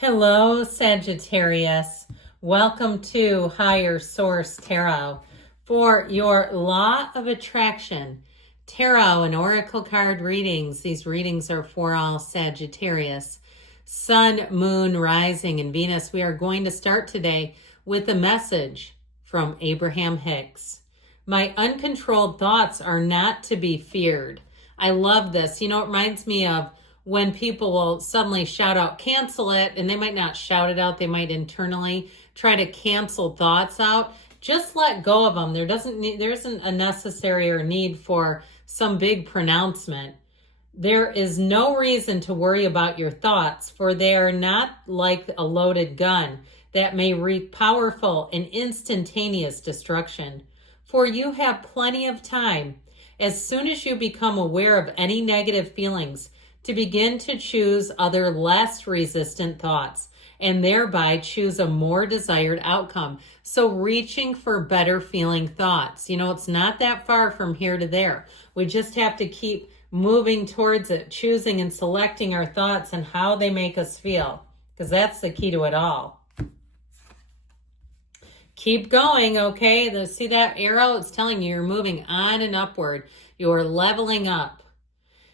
Hello, Sagittarius. Welcome to Higher Source Tarot. For your Law of Attraction Tarot and Oracle card readings, these readings are for all Sagittarius. Sun, Moon, Rising, and Venus. We are going to start today with a message from Abraham Hicks. My uncontrolled thoughts are not to be feared. I love this. You know, it reminds me of when people will suddenly shout out, cancel it, and they might not shout it out, they might internally try to cancel thoughts out. Just let go of them. There isn't a necessary or need for some big pronouncement. There is no reason to worry about your thoughts, for they are not like a loaded gun that may wreak powerful and instantaneous destruction. For you have plenty of time, as soon as you become aware of any negative feelings, to begin to choose other less resistant thoughts and thereby choose a more desired outcome. So reaching for better feeling thoughts. You know, it's not that far from here to there. We just have to keep moving towards it, choosing and selecting our thoughts and how they make us feel, because that's the key to it all. Keep going, okay? See that arrow? It's telling you you're moving on and upward. You're leveling up.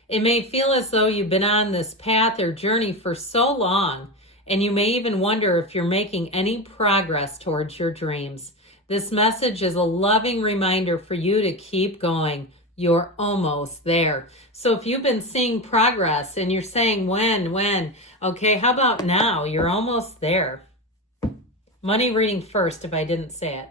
It may feel as though you've been on this path or journey for so long, and you may even wonder if you're making any progress towards your dreams. This message is a loving reminder for you to keep going. You're almost there. So if you've been seeing progress and you're saying when, okay, how about now? You're almost there. Money reading first if I didn't say it.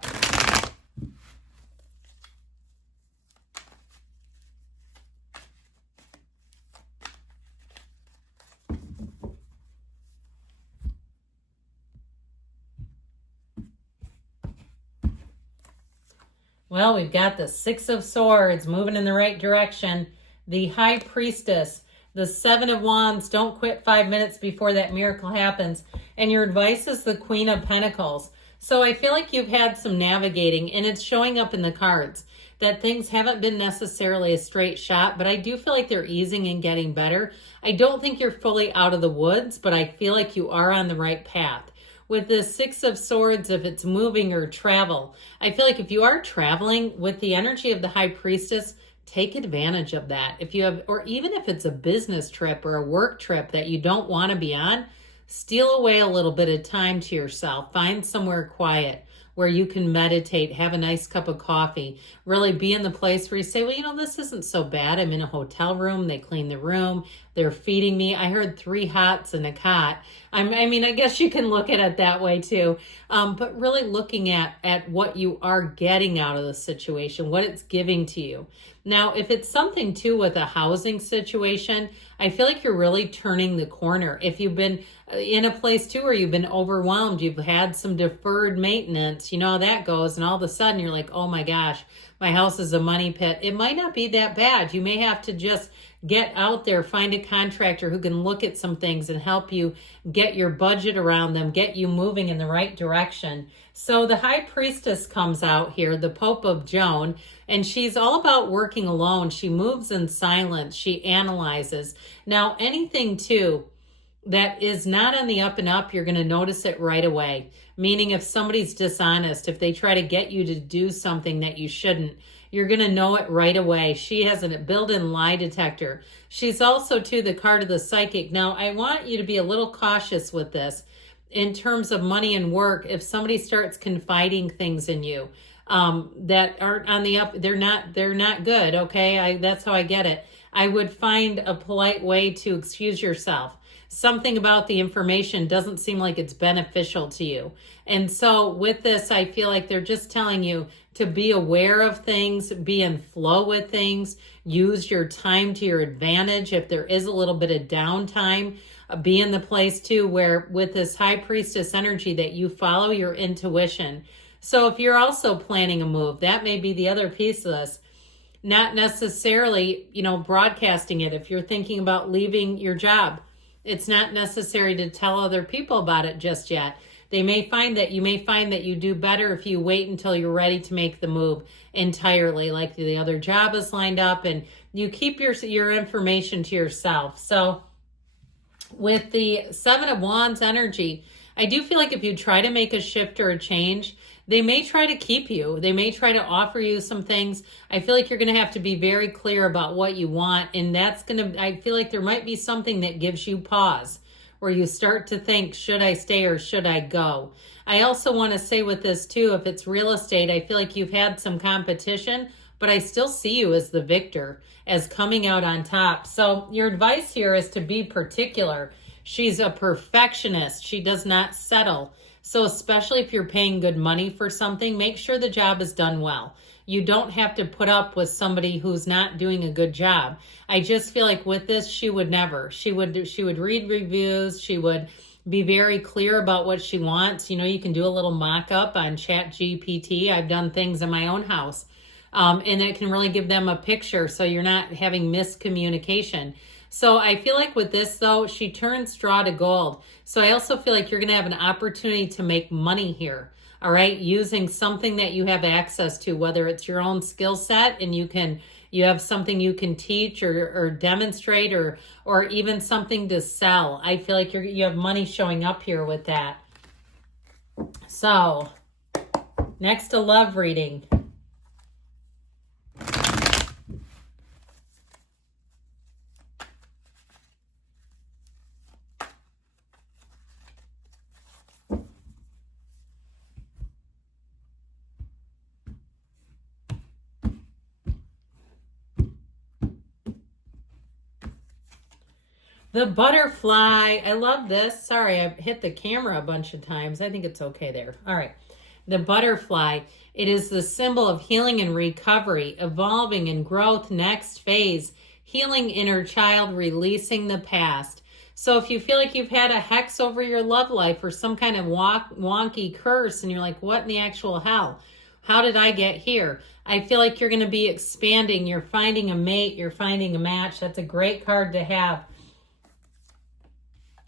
Well, we've got the Six of Swords moving in the right direction. The High Priestess, the Seven of Wands, don't quit 5 minutes before that miracle happens. And your advice is the Queen of Pentacles. So I feel like you've had some navigating, and it's showing up in the cards that things haven't been necessarily a straight shot, but I do feel like they're easing and getting better. I don't think you're fully out of the woods, but I feel like you are on the right path. With the Six of Swords, if it's moving or travel, I feel like if you are traveling with the energy of the High Priestess, take advantage of that. If you have, or even if it's a business trip or a work trip that you don't want to be on, steal away a little bit of time to yourself. Find somewhere quiet where you can meditate, have a nice cup of coffee, really be in the place where you say, well, you know, this isn't so bad. I'm in a hotel room. They clean the room. They're feeding me. I heard 3 hots and a cot. I mean, I guess you can look at it that way too. But really looking at what you are getting out of the situation, what it's giving to you. Now, if it's something too with a housing situation, I feel like you're really turning the corner. If you've been in a place too where you've been overwhelmed, you've had some deferred maintenance, you know how that goes, and all of a sudden you're like, oh my gosh, my house is a money pit. It might not be that bad. You may have to just get out there, find a contractor who can look at some things and help you get your budget around them, get you moving in the right direction. So the High Priestess comes out here, the Pope of Joan, and she's all about working alone. She moves in silence. She analyzes. Now, anything too that is not on the up and up, you're going to notice it right away. Meaning if somebody's dishonest, if they try to get you to do something that you shouldn't, you're going to know it right away. She has a built-in lie detector. She's also, too, the card of the psychic. Now, I want you to be a little cautious with this in terms of money and work. If somebody starts confiding things in you that aren't on the up, they're not good, okay? That's how I get it. I would find a polite way to excuse yourself. Something about the information doesn't seem like it's beneficial to you. And so with this, I feel like they're just telling you to be aware of things, be in flow with things, use your time to your advantage. If there is a little bit of downtime, be in the place too where with this High Priestess energy that you follow your intuition. So if you're also planning a move, that may be the other piece of this. Not necessarily, you know, broadcasting it. If you're thinking about leaving your job, it's not necessary to tell other people about it just yet. You may find that you do better if you wait until you're ready to make the move entirely, like the other job is lined up, and you keep your information to yourself. So With the Seven of Wands energy, I do feel like if you try to make a shift or a change, they may try to keep you. They may try to offer you some things. I feel like you're going to have to be very clear about what you want. And that's going to, I feel like there might be something that gives you pause, where you start to think, should I stay or should I go? I also want to say with this too, if it's real estate, I feel like you've had some competition, but I still see you as the victor, as coming out on top. So your advice here is to be particular. She's a perfectionist. She does not settle. So especially if you're paying good money for something, make sure the job is done well. You don't have to put up with somebody who's not doing a good job. I just feel like with this, she would never. She would read reviews. She would be very clear about what she wants. You know, you can do a little mock-up on ChatGPT. I've done things in my own house. And it can really give them a picture so you're not having miscommunication. So I feel like with this, though, she turns straw to gold. So I also feel like you're going to have an opportunity to make money here, all right, using something that you have access to, whether it's your own skill set and you have something you can teach or demonstrate or even something to sell. I feel like you have money showing up here with that. So next, a love reading. The butterfly. I love this. Sorry, I hit the camera a bunch of times. I think it's okay there. All right. The butterfly. It is the symbol of healing and recovery, evolving and growth, next phase, healing inner child, releasing the past. So if you feel like you've had a hex over your love life or some kind of wonky curse and you're like, what in the actual hell? How did I get here? I feel like you're going to be expanding. You're finding a mate. You're finding a match. That's a great card to have.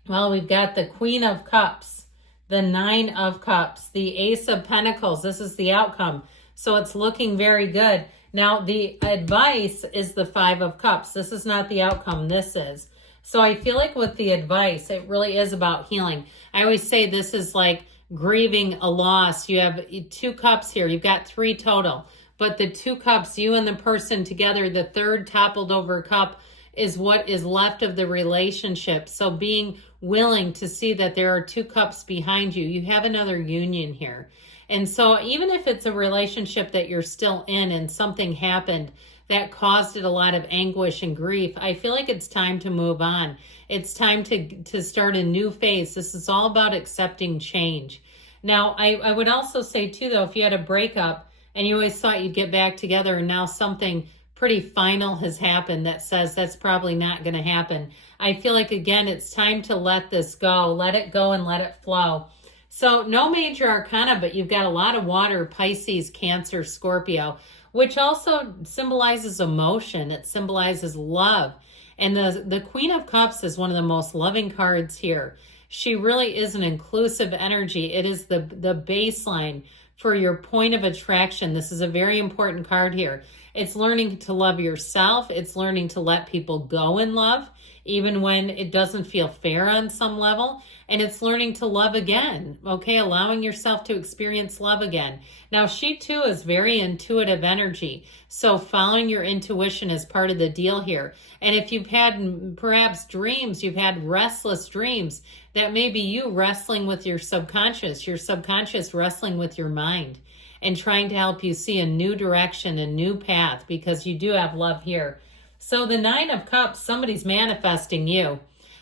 Well, we've got the Queen of Cups, the Nine of Cups, the Ace of Pentacles. This is the outcome. So it's looking very good. Now, the advice is the Five of Cups. This is not the outcome. This is. So I feel like with the advice, it really is about healing. I always say this is like grieving a loss. You have 2 cups here. You've got 3 total. But the 2 cups, you and the person together, the third toppled over cup is what is left of the relationship. So being willing to see that there are 2 cups behind you, you have another union here. And so even if it's a relationship that you're still in and something happened that caused it a lot of anguish and grief, I feel like it's time to move on. It's time to start a new phase. This is all about accepting change. Now, I would also say too, though, if you had a breakup and you always thought you'd get back together and now something pretty final has happened that says that's probably not going to happen, I feel like, again, it's time to let this go. Let it go and let it flow. So no major arcana, but you've got a lot of water, Pisces, Cancer, Scorpio, which also symbolizes emotion. It symbolizes love. And the Queen of Cups is one of the most loving cards here. She really is an inclusive energy. It is the baseline for your point of attraction. This is a very important card here. It's learning to love yourself. It's learning to let people go in love, even when it doesn't feel fair on some level. And it's learning to love again, okay? Allowing yourself to experience love again. Now, she too is very intuitive energy. So following your intuition is part of the deal here. And if you've had perhaps dreams, you've had restless dreams, that may be you wrestling with your subconscious wrestling with your mind and trying to help you see a new direction, a new path, because you do have love here. So the Nine of Cups, somebody's manifesting you.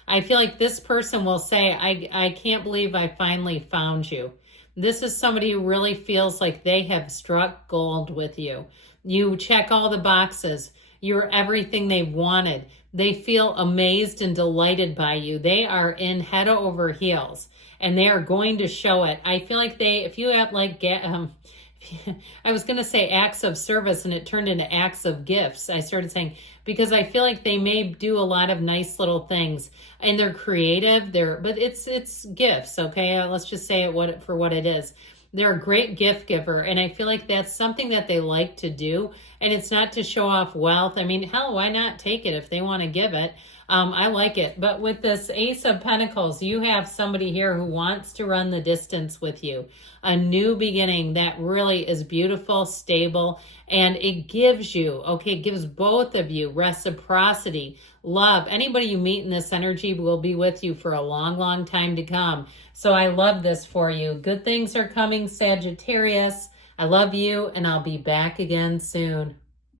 I feel like this person will say, I can't believe I finally found you. This is somebody who really feels like they have struck gold with you. You check all the boxes. You're everything they've wanted. They feel amazed and delighted by you. They are in head over heels, and they are going to show it. I feel like if you have like, I was going to say acts of service, and it turned into acts of gifts. I started saying, because I feel like they may do a lot of nice little things, and they're creative. But it's gifts, okay? Let's just say it for what it is. They're a great gift giver, and I feel like that's something that they like to do, And it's not to show off wealth. I mean, hell, why not take it if they want to give it? I like it. But with this Ace of Pentacles, you have somebody here who wants to run the distance with you. A new beginning that really is beautiful, stable, and it gives you, okay, it gives both of you reciprocity, love. Anybody you meet in this energy will be with you for a long, long time to come. So I love this for you. Good things are coming, Sagittarius. I love you, and I'll be back again soon.